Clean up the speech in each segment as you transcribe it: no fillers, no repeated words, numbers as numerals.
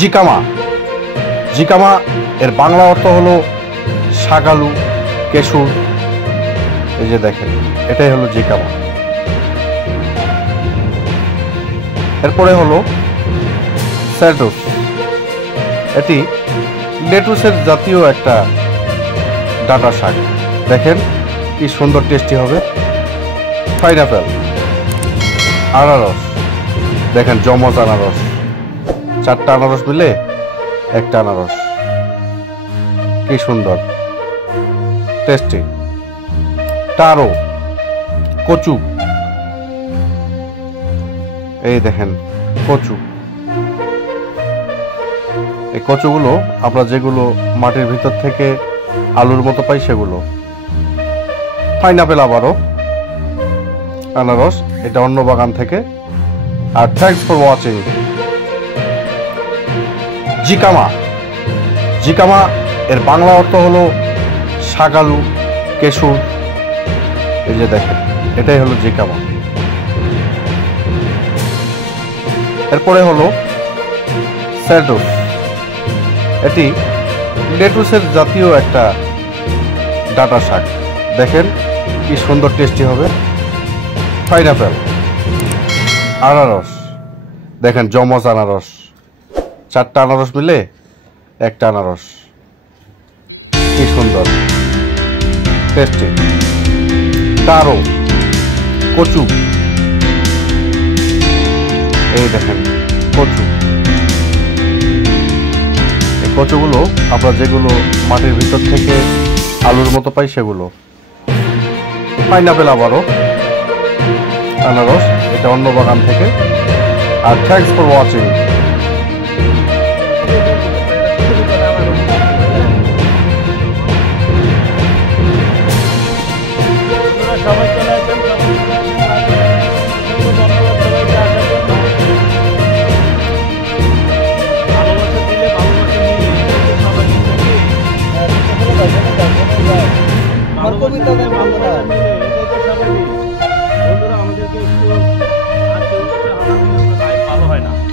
Jicama. Jicama এর বাংলা অর্থ হলো শাকালু, কেশুর। এই যে দেখেন, এটাই হলো জিকামা। এরপরে হলো স্যাটোস। এটি লেটুসের জাতীয় একটা ডাঁটা শাক। দেখেন কি সুন্দর টেস্টি হবে। পাইনাপেল, আনারস। দেখেন জমজ আনারস, 4টা আনারস মিলে একটা আনারস, কি সুন্দর টেস্টি। টারো, কচু। এই দেখেন কচু। এই কচুগুলো আমরা যেগুলো মাটির ভিতর থেকে আলুর মতো পাই সেগুলো। পাইনাপেল আবারও, আনারস, এটা অন্য বাগান থেকে। আর thanks for watching. Jicama. Jicama এর বাংলা অর্থ হলো শাকালু, কেশুর। এই যে দেখেন, এটাই হলো জিকামা। এরপরে হলো স্যাটোস। এটি লেটুসের জাতীয় একটা ডাঁটা শাক। দেখেন কি সুন্দর টেস্টি হবে। পাইনাপেল, আনারস। দেখেন জমজ আনারস, 4টা আনারস মিলে একটা আনারস, কি সুন্দর টেস্টি। টারো, কচু। এই দেখেন কচু। এই কচুগুলো আমরা যেগুলো মাটির ভিতর থেকে আলুর মতো পাই সেগুলো। পাইনাপেল আবারও, আনারস, এটা অন্য বাগান থেকে। আর থ্যাঙ্কস ফর ওয়াচিং।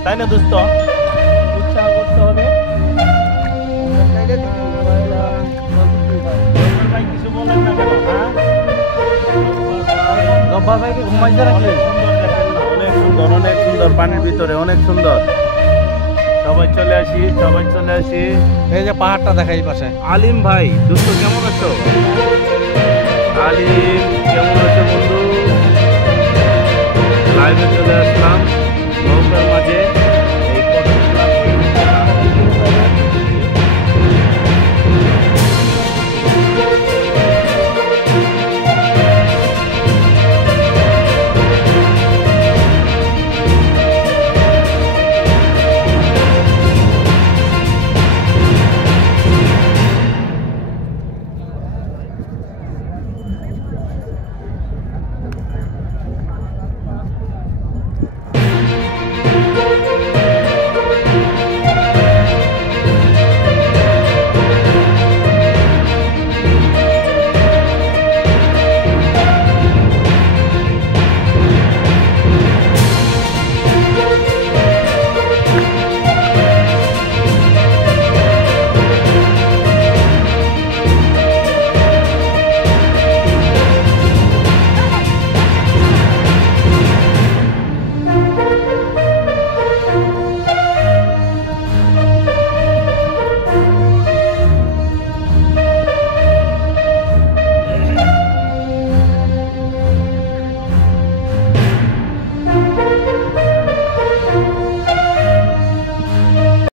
তাই না দোস্ত? উৎসাহ করতে হবে। ভাই কিছু বলেন না কেন? গব্বর ভাইকে ঘুমাইতে রাখলেন? অনেক সুন্দর, অনেক সুন্দর, পানির ভিতরে অনেক সুন্দর। সবাই চলে আসি, সবাই চলে আসি। এই যে পাহাড়টা দেখাই পাশে। আলিম ভাই, দোস্ত কেমন আছো? আলিম কেমন আছো বন্ধু? লাইভে চলে আসলাম নৌকার মাঝে।